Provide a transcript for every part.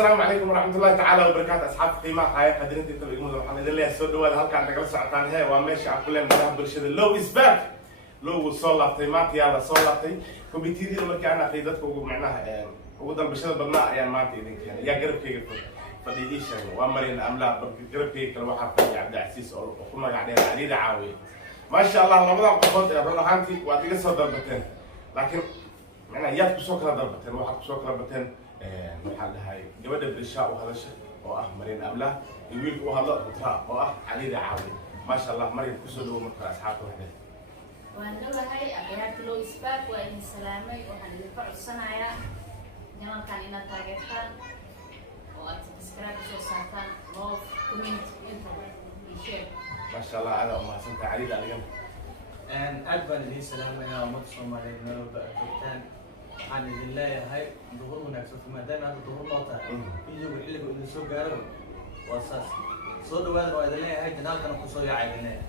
السلام عليكم ورحمة الله تعالى وبركاته أصحاب قيمة هاي قدرين تبي يقولوا محمد الله يسود وهذا هالكان تقول ساعتان هاي وماشي على كل من برشة لو إسباك لو صلى قيمات يلا صلى كوبيتيدي لما كان عقيدتك ومعناها وقدر برشة بنا يعني ما تيجي يعني يا قرب كي فديديش يعني وأمرين أملا قرب كي كل واحد في عبد العزيز أو كنا يعني عديد عاوي ما شاء الله لما قفت رنا هانتي وأديك صدر ضربتين لكن معنا ياك بسوكر ضربتين واحد بسوكر ضربتين محل هاي جبل برشاء وهذا الشيء مرين أملا يقول وهذا بطراء علي عاوي ما شاء الله مرين كسلوا ومكر أصحابه هذا وهنقول هاي أبيات لو إسباك وإن السلامة وهنرفع الصناعة جمال كان إنا تاجرتان وأتسكرات وصارتان لوف كومينت يشير ما شاء الله هذا وما سنت علي على جنب أن أكبر لي سلامة يا مصر مرين مرو بأكتان عن الله هاي ظهور مناكسة ما دام هذا ظهور نوطة يجوا يحلقوا إنه سوق قارب وأساس صود وين وإذا لا هاي تنال كانوا خصوصي عائلنا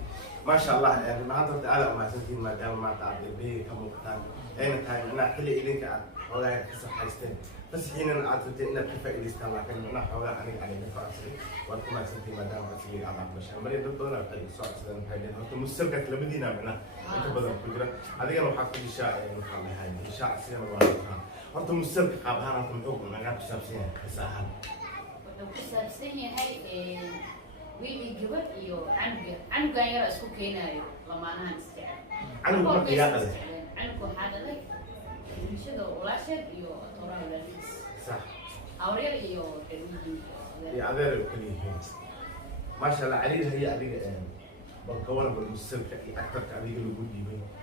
ما شاء الله يعني ما هذا تعالى وما سنتين ما دام ما تعدي به كم وقتان أين تايم أنا حلي إليك ولا كسر حيستين بس حين أنا عرفت إن كيف إليستان لكن أنا حاول عنك على نفسي وأنت ما سنتين ما دام بسيلي على مشان مريض دكتور في الصعب سنة هاي أنت مستلقى لبدينا منها أنت بدل فكرة هذه أنا حاطط الشاعر نحن هاي الشاعر سيما واحد أنت مستلقى قابها أنت مدوق من عند سابسين كساهل سابسين هاي ويلي جبر إيو عنك يرى اسكو كينايو لما أنا هنستعمل عنك ما قيادة عنك هذا لك مشهد ولا شيء إيو ترى ولا ليس صح أوريل إيو كلمة يا عذير كليه ما شاء الله عليه هي عليه بالكون بالمستلقى أكثر كعليه اللي بودي بيه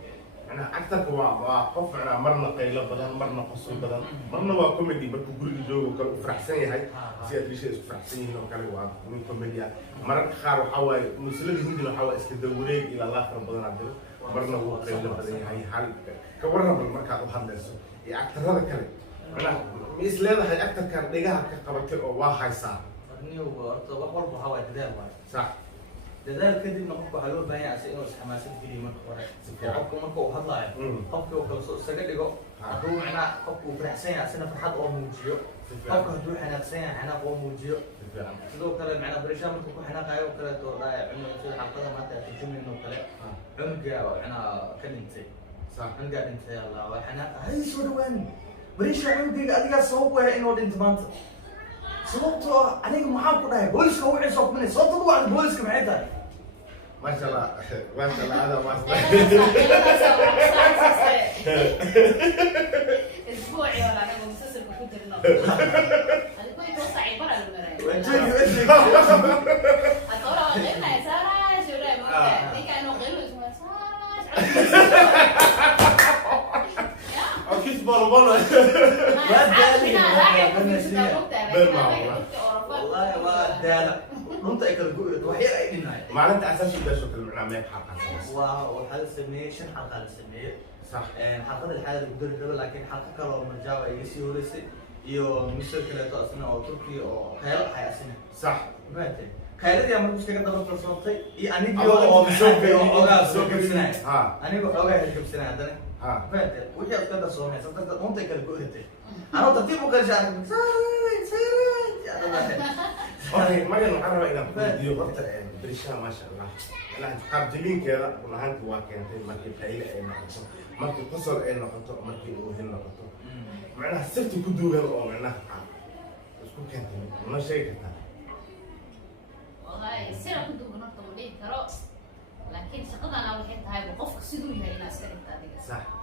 أنا أكثر كواقف أنا مرنا قيلة بدن مرنا قصر بدن مرنا وكوميدي بتقول الجو وفرح سنة هاي زيادة شيء فرح سنة هنا وكله ومن كوميديا مرنا خار وحوا مسلم هندي وحوا استدوري إلى الله خير بدن عدل مرنا هو قيلة بدن هاي حال كورنا بالمركز وحدث أكثر هذا كله أنا مثل هذا هاي أكثر كان دجاج كقبل واحد صار نيو أرتبط بحوا تدال صح دadaal kadibna qofku waxa loo baahan yahay inuu isxamaasad geliyo marka hore qofku marka uu hadlaayo qofku uu kala soo isaga dhigo hadduu macnaa qofku uu faraxsan yahay sina farxad oo muujiyo qofku hadduu xanaaqsan yahay xanaaq oo muujiyo sidoo kale macnaa barashaa markuu ku xanaaqayo oo kale toordaya cunug sida xalqada maanta ay turjumayno kale cunuga macnaa ka dhintay cunuga dhintay allah waa xanaaq hay soo dhawaan barashaa cunugayga adiga sabab u yahay inuu dhinto maanta sababtoo aniga maxaan ku dhahay booliska u ciso ku minay sababtoo waa booliska maxay tahay ما شاء الله ما شاء الله هذا ما اسبوعي ولا انا مسلسل كنت هذا كويس توسع عباره عن المرايه اطلع غيرنا يا ساره شو رايك دي كانوا غيروا اسمها ساره اكيد بلبله والله ما داله runta ay kala go'do wax yar ay dhinaay maalinta asaasi dasho kala macna meeq xalqan waxa la sameeyay shan xalqa la sameeyay صح xalqada xaalada ugu dhow laakiin xalqa kale oo marjaawa ay sii horeysay iyo misal kale oo asna oo Turkiga oo khayl ay asna صح maanta khayladii ama iskaga daba tarsantay iyo anigii oo misal oo ogaa soo gabsanay anigoo ogaa gabsanay hadana maanta wixii aad ka darsoomay sababta runta ay kala go'day أنا تطيب وكرجع أوكي ما كان معرفة إذا فيديو قلت بريشة ما شاء الله أنا قابلين كذا كنا هنت واقعين ما كي قليل أي نقطة ما كي قصر أي نقطة ما كي وهن نقطة معناها سرت كدوغل أو معناها بس كل كان ما شيء كذا والله سيرة كدوغل نقطة وليه ترى لكن شقدنا أول حتة هاي بقف سدوي هاي ناس كذا صح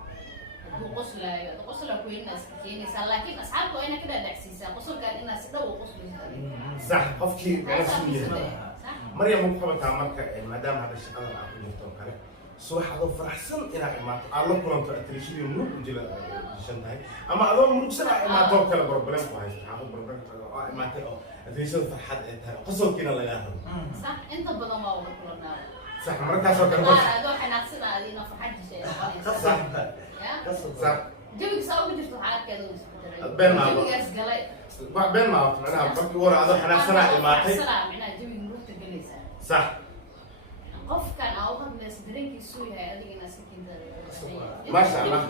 قصلا كوين الناس كتير لكن أصحابه أنا كده دعسيسة قصل كان الناس ده وقصل صح قفكي مريم مقبلة عمرك ما دام هذا الشيء أنا أقول لك كله سو حدا فرحسن إلى ما الله كلام تأتريشي منو جل جشن هاي أما الله منو بسرعة ما توكل بربنا كويس هذا بربنا ما تأو أتريشي فرحت قصل كنا لقاها صح أنت بدل ما أقول كلنا صح مركز سو كنا لا دول حنقصنا علينا فرحت شيء صح صح جبك ساوي جبتوا حالك كذا بين ما بين ما معناها بقى ورا هذا حنا سنة ما تي سلام معناها جبك نروح تجلسها صح قف كان أوقات الناس درينك يسوي هاي هذه الناس كده ما شاء الله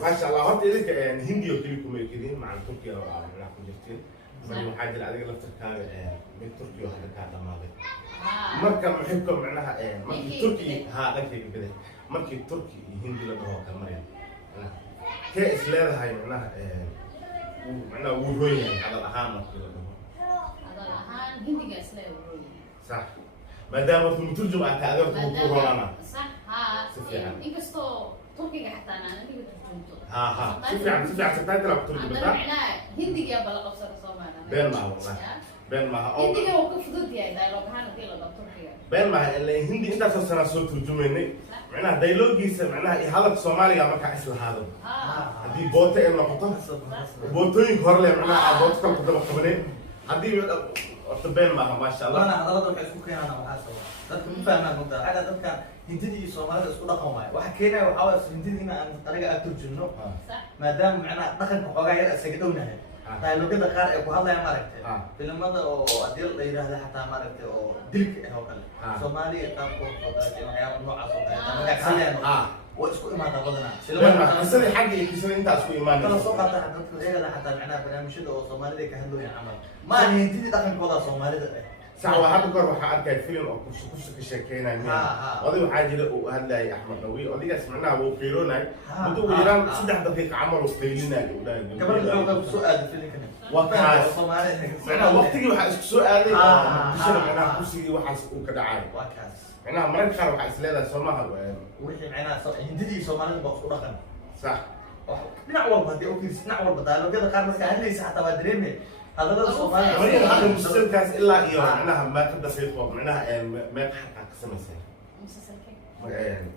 ما شاء الله هات إذا هندي وكلكم يكذين مع تركيا ومع كوجتين bari waxaa jira adiga laftarkaaga mid turki oo hadda kaa dhamaaday ها marka muxibka macnaha markii turki dhankayga gaday markii turki iyo hindi la dhaho kala maraya kee is leedahay macnaha wuu roon yahay hadal ahaan markii la dhaho هذا الآن هندي قاس له وروي صح maadaama horta muturjum aad tahay adeerta wuu ku roonana صح ها سفيان. إنك استو تركي حتى أنا اللي بترجمته si fiican sabtaay tala ku عندنا turjumtaa معناه هندي يا بلا قصر صومانا been maaha wallahi been maaha oo هندي هو كيف ضد يعني ده لو كان كده لو تركيا been maaha ilaa hindi intaasoo sana soo turjumaynay macnaha dialogiisa macnaha iyo hadalka soomaaliga markaa islahaado ها haddii boota ay noqoto bootooyinka hore le macnaha boota kale ku daba qabaneen haddii horta been maaha maasha allah waana hadalada waxay isku keenaan waxaa sababa dadka ma fahmaan mudda xaga dadka hindida iyo soomaalida isku dhaqan waayo waxa keenaya waxaa waaye hindida in aan aniga aad turjumno صح maadaama macnaha dhaqanka xoogaa yar isaga dhownahay dialogada qaar ee ku hadlaya maaragtay filimada oo haddii la yidhaahda xataa maaragtay oo dilka ah oo kale soomaaliya qaabkooda waxyaaba noocaas oo kale magac hadlayaan way isku imaadaa badanaa qisadii xagga iyo qisadii intaas ku kala imaanaysa soo qaata dadka eegada xataa macnaha barnaamijyada oo soomaalida ay ka hadlooyaan camal ma aha hindidii dhaqankooda soomaalida eh sax waa hadda kahor waxaa arkay filim oo kursi ka sheekeynaya miya oday waxaa jira uu hadlayay axmed dhawi odaygaas macnaha wuu qiiroonay muddo ugu yaraan 3 daqiiqa camal uu qiilinayo uu dhahay gabadha xoogaa kusoo aaday filimkan waa kaas soomaalida macnaha waqtigii waxaa isku soo aaday bulshada macnaha kursigii waxaas uu ka dhacay waa kaas macnaha mararka qaar waxaa is leedahay soomaha wixii macnaha hindidii soomaalida baa isku dhaqan sax dhinac walba haddii u fiirsi dhinac walba dialogada qaar markaa hadlaysa xataa waa dareemay hadalada soomaalida marka hadda musalsalkaas ilaa iyo macnaha meeqa daqiiqo macnaha meeqa xataa ka samaysay مسلسل كيف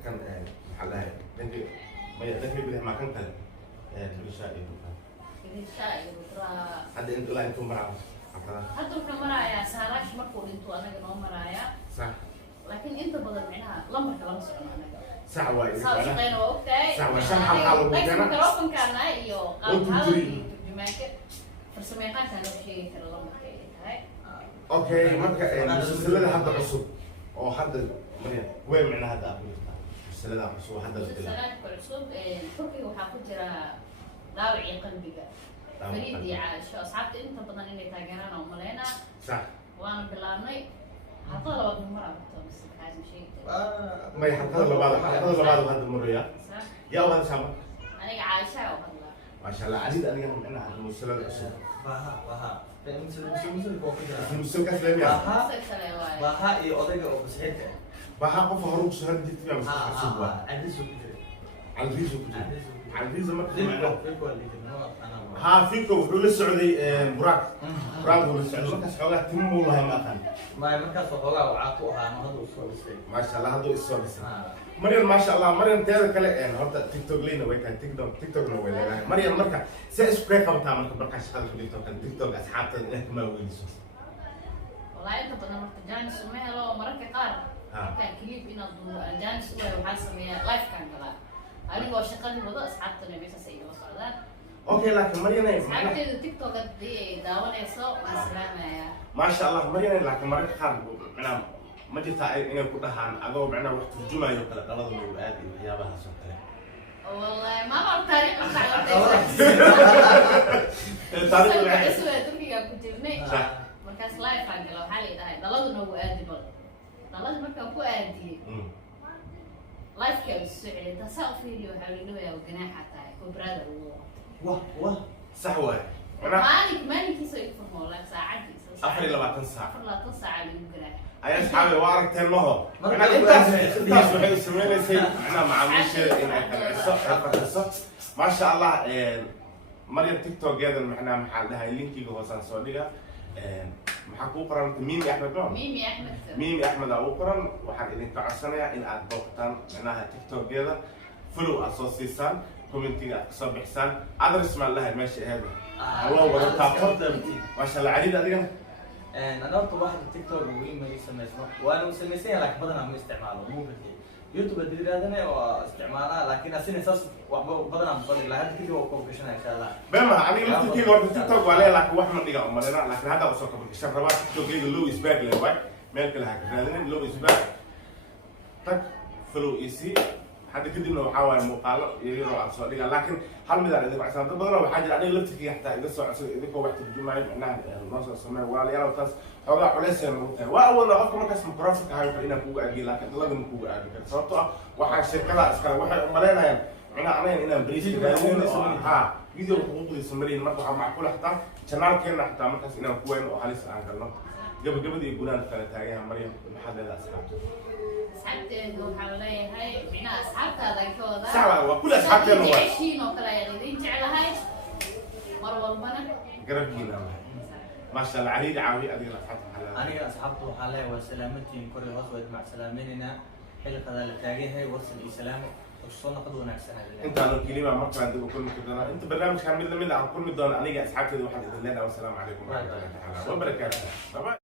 kan maxaa lahay dhankii maya dhankii bidix maa kan kale bilishaa iyo إذا شاء يبغى hadda ilaa intuu maraa xafada هذا كنا مرايا ساراش مركو انتو انا قنو مرايا sax لكن انت بدل معناها لمر كلام سعنا انا sax waaye صار شقينا وقتي صح، وشان حلقة لو لكن كان- ميكروفون كان ايو قال وانتو هذا تجري. ترجمانك فرسميقان كان شيء كان لمر كي هاي okay marka musalsalada hadda cusub oo hadda marya way macnaha hadda aqoonta musalsalada cusub oo hadda la dilaa مسلسلات كعصوب تركي وحاكو جرا داوعي قلبك فريدي عايشة أصحابتي أنت بدنا إني تاجرنا وملينا sax وأنا بلارني حتى لو أبغى مرة بس عايز شيء may xafada labaad hadda maraya صح yaa wada sama أنا عايشة وهلا maasha allah cadid aniga macnaha musalsalada cusub baha baha musalsalka oo ku jira musalsalkaas leemiya مسلسل يا واي baha iyo odayga oo basxiirka baha qof hore u soo harjit fiican cusub waa cadisu ku jira calriisu ku jira calriisu marka filko liidno ana ها فيكو وحول السعودي براك براك ولا السعودي ما كاس حوغا تمو لها ما كان ma markaas waxoogaa waxaa ku ahaa ma hadda usoo dhisay ما شاء الله هذو السؤال بس مريم ما شاء الله مريم تيار كلا يعني هرتا تيك توك لينا ويكا تيك توك نو ولا مريم مركا سيس كيف قبطها مركا بركا شغال في تيك توك تيك توك اصحاب تنك ما ويلسو والله أنت بدنا مرت جانس ومها لو مرة قار كان كليب إن الضوء جانس ولا وحاسة مية لايف كان كلا أنا هو شغال وضع أصحابتنا بيسا سيد وصعدان اوكي لكن مريم أصحابتي التيك توك دي داون يسوع مع السلامة يا ما شاء الله مريم لكن مركا خار انا ما جيت إني كلها أدو معنا وقت الجمعة يوكل قلنا من عادي ويابها سكري والله ما بعرف تاريخ بتاع تاريخ الوقت العيد اسمه تركيا كنت بني مركز لايف كان لو حالي ده دلادنا هو آدي بل دلاد مركز هو آدي لايف كان السعودي تساؤل فيديو حوالي يا وجناح حتى هو برادر wah wah صحوة أنا مالك كيسو يفهم لك ساعات أفري لما تنسى أفر لا تنسى اللي يمكنك أي أصحابي وارك تنمه مرة أنا كده أنت وحي سمينا شيء أنا مع مشي ما شاء الله مريم تيك توك هذا معنا محل هاي لينكي هو سان سعودية محكو قرن ميمي أحمد نوم ميمي أحمد ميمي أحمد أبو قرن وحد إنك عسنا إن أدوقتان معناها تيك توك هذا فلو أسوسيسان كومنتي صبح سان أدرس مع الله ماشي هذا الله ولا تاخذ ما شاء الله عديد أدينا أنا قلت واحد تيك توك وإما يسمى وأنا مسميسين لكن بدنا ما استعماله مو كثير يوتيوب الدليل هذا واستعماله لكن أسين أساس بدنا مصدق لهذا كذي هو كومبيشن إن شاء الله. بما أنا قلت كذي ورد تيك توك وعليه لكن واحد من دقيقة أمرنا لكن هذا وصل كم شربات تيك توك ليه لويس باك ليه واحد مالك لها كذا لويس باك تك فلو إيسي hadda kadibna waxaa waaye muuqaalo iyagoo aan soo dhigaa laakiin hal midaan idin macsan dad badan waxaa jira aniga laftirkii xataa iga soo codsada idinkoo wax turjumaayo macnaha noo soo sameey walaalayaal taas xoogaa culeysay nagu tahay waa awalna qofka markaas microfonka hayo kale inaan kuuga aadiyo laakiin dalada ma kuuga aadi karo sababtoo ah waxaa shirkada iskale waxay umaleynayaan macnaha anagan inaan bariiska raadin oo haa video xuquuqdiisa mariin marka waxaa macquul xataa janaalkeena xataa markaas inaan ku weyno oo halis aan galno gabagabada iyo gudaha kala taagayaha maryam maxaad leedahay asxaabta asxaabteedu waxaan leeyahay micnaha asxaabtaada ay ka wadaan sax waa kula asxaabteena waa jeceshiin oo kale ayaan idin jeclahay mar walbana garabkiina maasha allah caliid caawi adiga asxaabta maxaa leedahay aniga asxaabta waxaa leeyahay waa salaamantiin kor iyo hoos waa idmac salaameynayna xilqadaa la taaganyahay warsan iyo salaamo soo noqod wanaagsan intaanu kelima markaan dib u kulmi doona inta barnaamijkan mid lamid ah aan kulmi doona aniga asxaabteeda waxaan idin leenahay wassalaamu calaykum waraxmatullahi taala wabarakaatuh